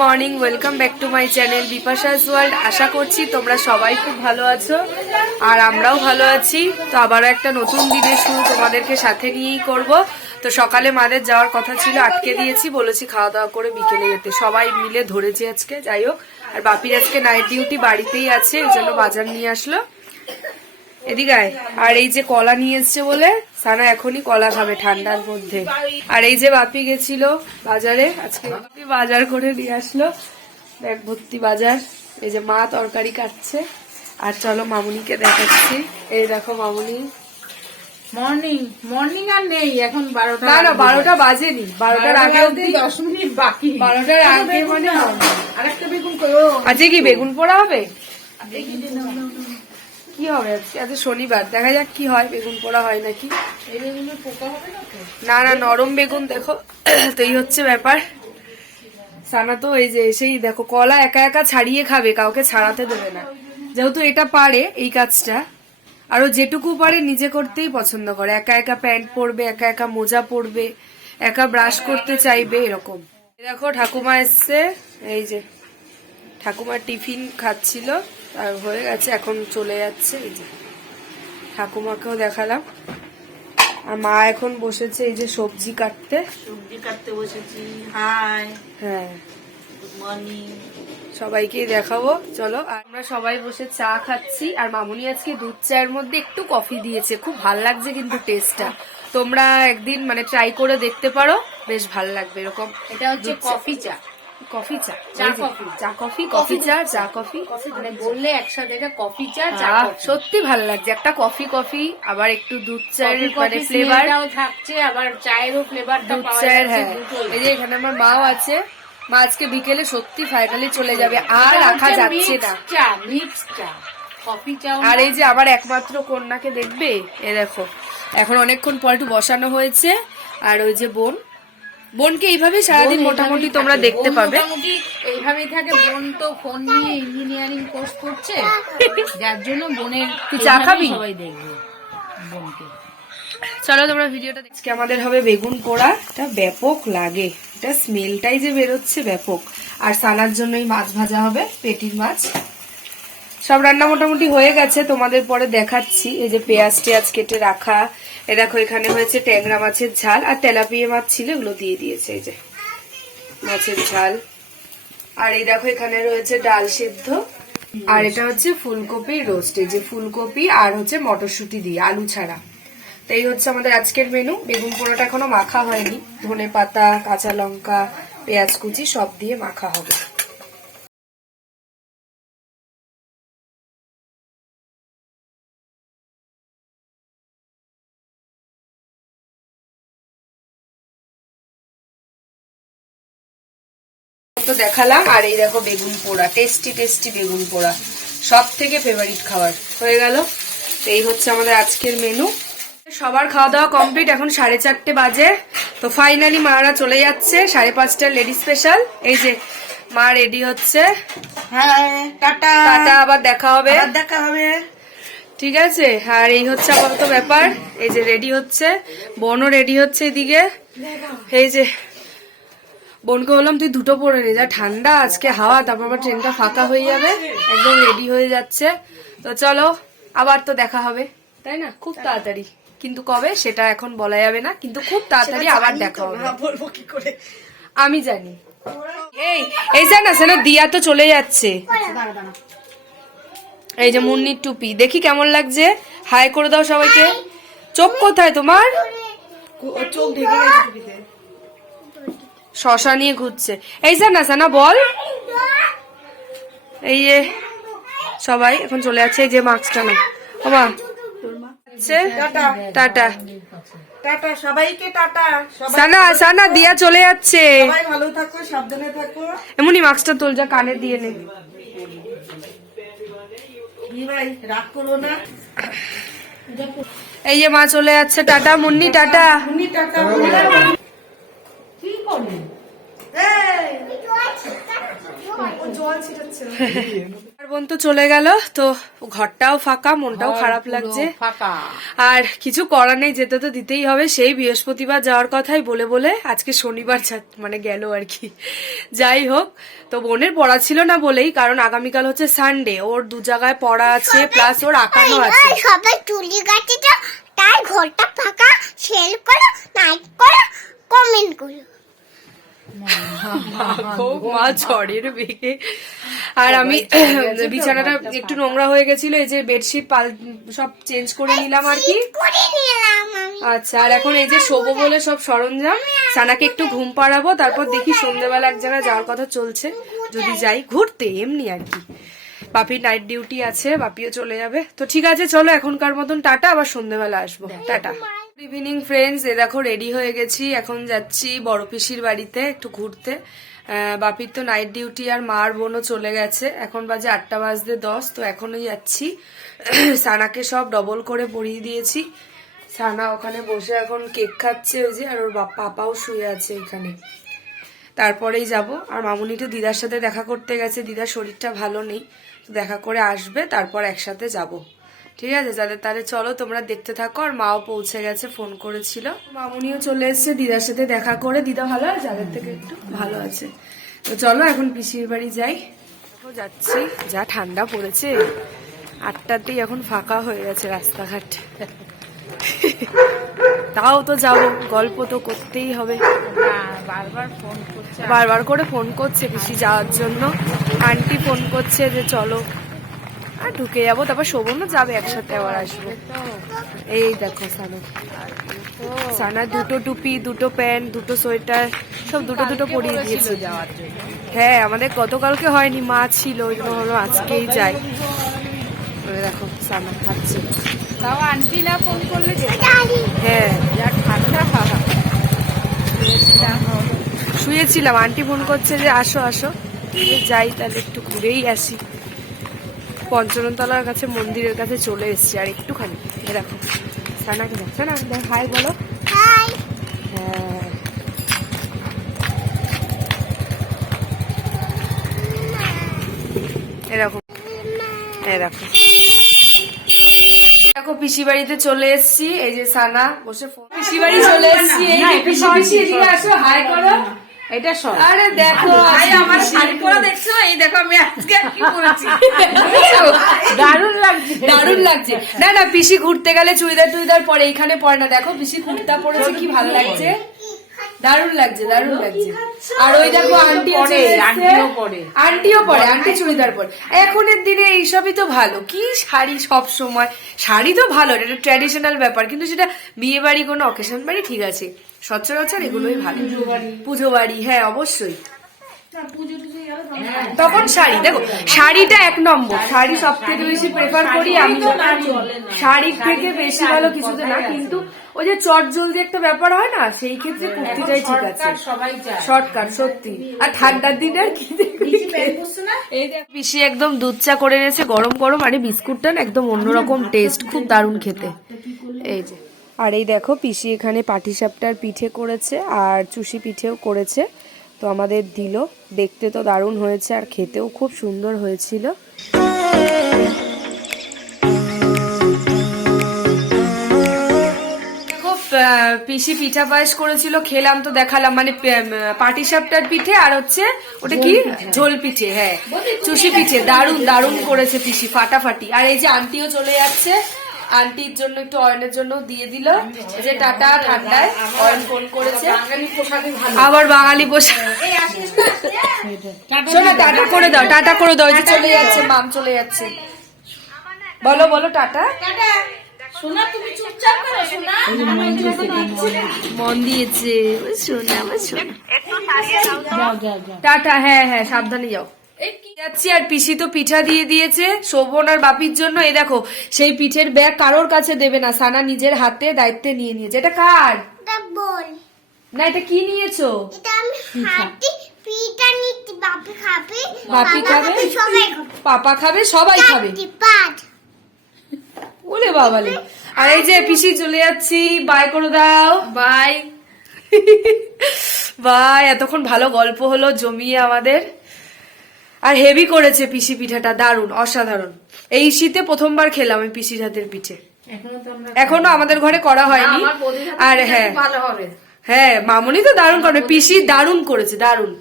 Morning, welcome back to my channel Bipasha's world. আশা করছি তোমরা সবাই খুব ভালো আছো আর আমরাও ভালো আছি। তো আবারও একটা নতুন দিনের শুরু তোমাদেরকে সাথে নিয়েই করব। তো সকালে মাদের যাওয়ার কথা ছিল, আটকে দিয়েছি, বলেছি খাওয়া দাওয়া করে বিকেলে যেতে। সবাই মিলে ধরেছি আজকে, যাই হোক। আর বাপির আজকে নাইট ডিউটি, বাড়িতেই আছে, এই জন্য বাজার নিয়ে আসলো। এদিকে আয়। আর এই যে কলা নিয়ে এসছে বলে সানা এখনই কলা খাবে ঠান্ডার মধ্যে। আর এই যে বাপি গেছিল বাজারে, আজকে বাপি বাজার করে নিয়ে আসলো ব্যাগ ভর্তি বাজার। এই যে মা তরকারি কাটছে। আর চলো মামুনিকে দেখাচ্ছি। এই দেখো মামুনি। মর্নিং মর্নিং আর নেই, এখন 12টা। না 12টা বাজেনি, 12টার আগে 10 মিনিট বাকি। 12টার আগে মানে আরেকটা বেগুন করো। আজকে কি বেগুন পোড়া হবে? কি হবে আজকে শনিবার, দেখা যাক কি হয়, বেগুন পোড়া হয় নাকি। এই বেগুনে পোকা হবে না তো? না নরম বেগুন দেখো। তো এই হচ্ছে ব্যাপার। সানা তো এই যে এসেই দেখো কলা একা একা ছাড়িয়ে খাবে, কাউকে ছাড়াতে দেবে না, যেহেতু এটা পারে এই কাজটা। আরো যেটুকু পারে নিজে করতেই পছন্দ করে। একা একা প্যান্ট পরবে, একা একা মোজা পরবে, একা ব্রাশ করতে চাইবে, এরকম। দেখো ঠাকুমা এসছে, এই যে ঠাকুমার টিফিন খাচ্ছিল, আর হয়ে গেছে, এখন চলে যাচ্ছে। এই যে ঠাকুমাকেও দেখালাম। আর মা এখন বসেছে এই যে সবজি কাটতে বসেছি। হাই, হ্যাঁ গুড মর্নিং সবাইকে দেখাবো। চলো। আর আমরা সবাই বসে চা খাচ্ছি। আর মামুনি আজকে দুধ চায়ের মধ্যে একটু কফি দিয়েছে, খুব ভাল লাগছে কিন্তু টেস্টটা। তোমরা একদিন মানে ট্রাই করে দেখতে পারো, বেশ ভাল লাগবে। এরকম এটা হচ্ছে কফি চা। কফি চা, চা কফি, চা কফি, কফি চা, চা কফি, মানে বললে একসাথে এটা কফি চা, চা কফি। সত্যি ভাল লাগছে। একটা কফি কফি, আবার একটু দুধ চায়ের মানে ফ্লেভারটাও থাকছে, আবার চায়েরও ফ্লেভারটা দুধ পাওয়া চায়ের। যাচ্ছে। হ্যাঁ, এই যে এখানে আমার মাও আছে। মা আজকে বিকেলে সত্যি ফাইনালি চলে যাবে, আর রাখা যাচ্ছে না। চা মিক্স চা, কফি চা। আর এই যে আবার একমাত্র কন্যাকে দেখবে, এ দেখো এখন অনেকক্ষণ পর একটু বসানো হয়েছে। আর ওই যে বোনকে এইভাবে সারাদিন মোটামুটি তোমরা দেখতে পাবে। মোটামুটি এইভাবেই থাকে। বোন তো ফোন নিয়ে ইঞ্জিনিয়ারিং কোর্স করছে, যার জন্য বোনের চা খাবি, সবাই দেখবে বোনকে। চলো তোমরা ভিডিওটা দেখছি। আমাদের হবে বেগুন পোড়া। এটা ব্যাপক লাগে, এটা স্মেলটাই যে বেরোচ্ছে ব্যাপক। আর সানার জন্যই মাছ ভাজা হবে, পেটির মাছ। সব রান্না মোটামুটি হয়ে গেছে, তোমাদের পরে দেখাচ্ছি। এই যে পেঁয়াজ টেয়াজ কেটে রাখা। এ দেখো এখানে হয়েছে ট্যাংরা মাছের ঝাল, আর তেলাপিয়া মাছ ছিল, এগুলো দিয়ে দিয়েছে। এই যে মাছের ঝাল। আর এই দেখো এখানে রয়েছে ডাল সেদ্ধ। আর এটা হচ্ছে ফুলকপি রোস্ট, এই যে ফুলকপি আর হচ্ছে মটরশুঁটি দিয়ে, আলু ছাড়া। তো এই হচ্ছে আমাদের আজকের মেনু। বেগুন পোড়াটা এখনো মাখা হয়নি, ধনে পাতা, কাঁচা লঙ্কা, পেঁয়াজ কুচি সব দিয়ে মাখা হবে। তো দেখালাম। আর এই দেখো বেগুন পোড়া, টেস্টি টেস্টি বেগুন পোড়া, সব থেকে ফেভারিট খাবার হয়ে গেল। এই হচ্ছে আমাদের আজকের মেনু। সবার খাওয়া দাওয়া কমপ্লিট, এখন 4:30 বাজে। তো ফাইনালি মারা চলে যাচ্ছে, 5:30 লেডি স্পেশাল। এই যে মা রেডি হচ্ছে। হ্যাঁ, টাটা টাটা, আবার দেখা হবে। ঠিক আছে। আর এই হচ্ছে আপাতত ব্যাপার। এই যে রেডি হচ্ছে, বোনও রেডি হচ্ছে এদিকে। এই যে বোনকে বললাম তুই দুটো পরে নে, যা ঠান্ডা আজকে হাওয়া, তারপর আবার ট্রেনটা ফাঁকা হয়ে যাবে। একদম রেডি হয়ে যাচ্ছে। তো চলো, আবার তো দেখা হবে, তাই না? খুব তাড়াতাড়ি, কিন্তু কবে সেটা এখন বলা যাবে না, কিন্তু খুব তাড়াতাড়ি আবার দেখা হবে। বলবো কি করে আমি জানি। এই জানা সেনা দিয়া তো চলে যাচ্ছে। এই যে মুন্নির টুপি, দেখি কেমন লাগছে। হাই করে দাও সবাইকে। চোখ কোথায় তোমার? চোখ ঢেকে গেছে টুপিতে। শশা নিয়ে ঘুরছে। এই জানা সানা বল। এই যে সবাই এখন চলে যাচ্ছে। এই যে মাস্কটা না বাবা, টাটা টাটা সবাইকে, টাটা। সানা সানা দিয়া চলে যাচ্ছে। সবাই ভালো থাকো, সাবধানে থাকো। এমনি মাস্কটা তোল, যা কানে দিয়ে নে। ভাই রাগ করো না। এই যে মা চলে যাচ্ছে, টাটা মুন্নি, টাটা। টাটা। কি করবে? জল ছিটাচ্ছে। বোন তো চলে গেল, তো ঘরটাও ফাঁকা, মনটাও খারাপ লাগছে। ফাঁকা। আর কিছু করার নেই, যেতে তো দিতেই হবে। সেই বৃহস্পতিবার যাওয়ার কথাই বলে বলে আজকে শনিবার মানে গেল আর কি। যাই হোক, তো বোনের পড়া ছিল না বলেই, কারণ আগামীকাল হচ্ছে সানডে, ওর 2 জায়গায় পড়া আছে, প্লাস ওর আঁকানো আছে। সবাই তুলি গাছে তো, তাই ঘরটা ফাঁকা। শেল করো, লাইক করো, কমেন্ট করো। মা ঝড়ের বেগে। আর আমি বিছানাটা একটু নোংরা হয়ে গেছিল, এই যে বেডশিট সব চেঞ্জ করে নিলাম আর কি। করে নিলাম আমি। আচ্ছা, আর এখন এই যে শোবো বলে সব সরঞ্জাম, সানাকে একটু ঘুম পাড়াবো, তারপর দেখি সন্ধ্যেবেলা এক জায়গায় যাওয়ার কথা চলছে, যদি যাই ঘুরতে এমনি আর কি। বাপির নাইট ডিউটি আছে, বাপিও চলে যাবে। তো ঠিক আছে, চলো এখনকার মতন টাটা, আবার সন্ধ্যেবেলা আসবো। টাটা। গুড ইভিনিং ফ্রেন্ডস, এ দেখো রেডি হয়ে গেছি, এখন যাচ্ছি বড় পিসির বাড়িতে একটু ঘুরতে। বাপির তো নাইট ডিউটি, আর মার বোনও চলে গেছে, এখন বাজে 8:10, তো এখনই যাচ্ছি। সানাকে সব ডবল করে পরিয়ে দিয়েছি, সানা ওখানে বসে এখন কেক খাচ্ছে ওই যে, আর ওর পাপাও শুয়ে আছে এখানে। তারপরেই যাব। আর মামুনি তো দিদার সাথে দেখা করতে গেছে, দিদার শরীরটা ভালো নেই, তো দেখা করে আসবে, তারপর একসাথে যাব। ঠিক আছে, তাহলে চলো তোমরা দেখতে থাকো। আর মাও পৌঁছে গেছে, ফোন করেছিল। মামুনিও চলে এসছে দিদার সাথে দেখা করে। দিদা ভালো আছে, আগের থেকে একটু ভালো আছে। তো চলো এখন পিসির বাড়ি যাই। যাচ্ছি, যা ঠান্ডা পড়েছে, 8টাতেই এখন ফাঁকা হয়ে গেছে রাস্তাঘাট। তাও তো যাবো, গল্প তো করতেই হবে। বারবার করে ফোন করছে পিসি যাওয়ার জন্য, আন্টি ফোন করছে যে চলো, আর ঢুকে যাবো, তারপর শোভনও যাবে, একসাথে আবার আসবো। এই দেখো সানা 2টো টুপি, 2টো প্যান্ট, 2টো সোয়েটার, সব দুটো পরিয়ে দিয়েছে। হ্যাঁ, আমাদের গতকালকে হয়নি, মা ছিল, ওই জন্য হলো আজকেই যাই। দেখো সানা খাচ্ছে, তাও আন্টি না ফোন করলে হ্যাঁ যা ঠান্ডা। শুয়েছিলাম, আন্টি ফোন করছে যে আসো আসো, যাই তাহলে একটু ঘুরেই আসি। পঞ্চরণতলার কাছে মন্দিরের কাছে চলে এসেছি, আর একটুখানি। এরকম সানাকে দেখছো না, হাই বলো। হাই। হ্যাঁ, এরকম এরকম। দেখো পিসি বাড়িতে চলে এসেছি, এই যে সানা বসে পিসি বাড়ি চলে এসেছি। এই যে পিসি, এদিকে আসো, হাই করো। এটা সব। আরে দেখো আমার শাড়ি পরা দেখছো, এই দেখো আমি আজকে কি পরেছি। দারুণ লাগছে, দারুণ লাগছে। না না, পিসি ঘুরতে গেলে চুড়িদার টুড়িদার পরে, এখানে পরে না। দেখো পিসি কুর্তা পরেছে, কি ভালো লাগছে, দারুণ লাগছে, দারুণ লাগছে। আর ওই দেখো আন্টিও পরে, আন্টি চুড়িদার পরে। এখনের দিনে এইসবই তো ভালো, কি শাড়ি সব সময়। শাড়ি তো ভালো, এটা ট্র্যাডিশনাল ব্যাপার, কিন্তু সেটা বিয়ে বাড়ি, কোনো অকেশন বাড়ি ঠিক আছে, সচরাচর এগুলোই ভালো। পুজো বাড়ি, হ্যাঁ অবশ্যই, তখন শাড়ি। দেখো শাড়িটা 1 নম্বর, শাড়ি সব থেকে বেশি প্রেফার করি আমি। শাড়ির থেকে বেশি ভালো কিছুতে না, কিন্তু ওই যে চট জলদি একটা ব্যাপার হয় না, সেই ক্ষেত্রে কুর্তিটাই ঠিক আছে, শর্টকাট সত্যি। আর ঠান্ডার দিনে আর কি, পিসি একদম দুধ চা করে এনেছে গরম গরম, আর এই বিস্কুটটা না একদম অন্যরকম টেস্ট, খুব দারুণ খেতে। এই যে, আর এই দেখো পিসি এখানে পাটিসাপটার পিঠে করেছে, আর চুষি পিঠেও করেছে, তো আমাদের দিল। দেখতে তো দারুণ হয়েছে, আর খেতেও খুব সুন্দর হয়েছিল। পিসি পিঠা পায়েস করেছিল, খেলাম তো দেখালাম, মানে পাটিসাপটার পিঠে, আর হচ্ছে ওটা কি ঝোল পিঠে, হ্যাঁ চুষি পিঠে, দারুণ দারুণ করেছে পিসি, ফাটাফাটি। আর এই যে আন্টিও চলে যাচ্ছে, আন্টির জন্য একটু অয়নের জন্য দিয়ে দিল, যে টাটা, ঠান্ডায় অয়ন ফোন করেছে, আবার বাঙালি পোশাক। শোনো টাটা করে দাও, টাটা করে দাও, যে চলে যাচ্ছে, মাম চলে যাচ্ছে, বলো বলো টাটা। মন দিয়েছে শোনা, আমার শোনা, টাটা। হ্যাঁ হ্যাঁ, সাবধানে যাও। যাচ্ছি। আর পিসি তো পিঠা দিয়ে দিয়েছে শোভন আর বাপির জন্য। এই দেখো, সেই পিঠের ব্যাগ কারোর কাছে দেবে না, সানা নিজের হাতে দায়িত্বে নিয়ে নিয়েছে। এটা কার? না, এটা কি নিয়েছো? বাপি খাবে, পাপা খাবে, সবাই খাবে। ওলে বাবালে। আর এই যে পিসি চলে যাচ্ছি, বাই করে দাও, বাই বাই। এতক্ষণ ভালো গল্প হলো জমিয়ে আমাদের। আর হেভি করেছে পিসি পিঠাটা, দারুণ অসাধারণ। এই শীতে প্রথমবার খেলাম এই পিসির হাতের পিঠে, এখনো আমাদের ঘরে করা হয়নি। আর হ্যাঁ ভালো হবে। হ্যাঁ মামুনি তো দারুণ করবে, পিসি দারুণ করেছে, দারুণ।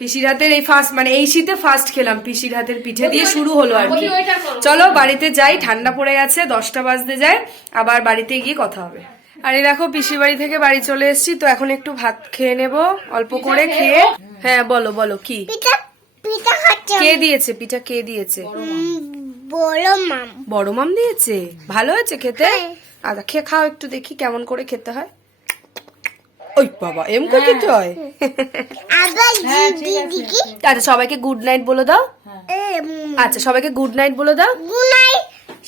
পিসির হাতের এই ফার্স্ট, মানে এই শীতে ফার্স্ট খেলাম পিসির হাতের পিঠে দিয়ে শুরু হলো আর কি। চলো বাড়িতে যাই, ঠান্ডা পড়ে গেছে, 10টা বাজতে যায়, আবার বাড়িতে গিয়ে কথা হবে। আর এই দেখো পিসির বাড়ি থেকে বাড়ি চলে এসেছি, তো এখন একটু ভাত খেয়ে নেব অল্প করে খেয়ে। হ্যাঁ বলো বলো কি পিঠা পিঠা খাচ্ছে কে দিয়েছে পিঠা, কে দিয়েছে? বড় মাম। বড় মাম দিয়েছে, ভালো হয়েছে খেতে? আচ্ছা খেয়ে খাও একটু দেখি কেমন করে খেতে হয়। ওই বাবা এম করে খেতে হয়। আবার দিদি কি আচ্ছা সবাইকে গুড নাইট বলে দাও। আচ্ছা সবাইকে গুড নাইট বলে দাও, গুনাই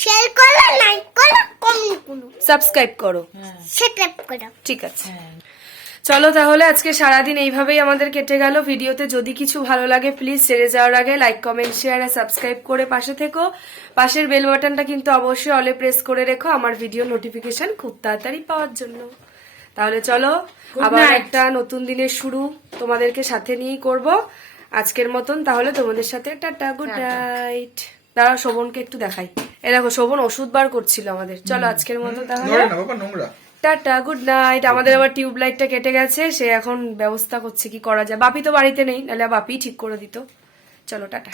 শেয়ার করো, লাইক করো, কমেন্ট করো, সাবস্ক্রাইব করো। সাবস্ক্রাইব করো। ঠিক আছে চলো তাহলে আজকে সারাদিন এইভাবেই আমাদের কেটে গেল। ভিডিওতে যদি কিছু ভালো লাগে প্লিজ ছেড়ে যাওয়ার আগে লাইক কমেন্ট শেয়ার আর সাবস্ক্রাইব করে পাশে থেকো। পাশের বেল বাটনটা কিন্তু অবশ্যই অলে প্রেস করে রেখো আমার ভিডিও নোটিফিকেশন খুব তাড়াতাড়ি পাওয়ার জন্য। তাহলে চলো আবার একটা নতুন দিনের শুরু তোমাদেরকে সাথে নিয়েই করব আজকের মতন। তাহলে তোমাদের সাথে টাটা, গুড নাইট। দাঁড়াও শোভনকে একটু দেখাই, এ দেখো শোভন ওষুধ বার করছিল আমাদের। চলো আজকের মতো তাহলে টাটা, গুড নাইট। আমাদের আবার টিউব লাইটটা কেটে গেছে, সে এখন ব্যবস্থা করছে কি করা যায়। বাপি তো বাড়িতে নেই, নাহলে বাপি ঠিক করে দিত। চলো টাটা।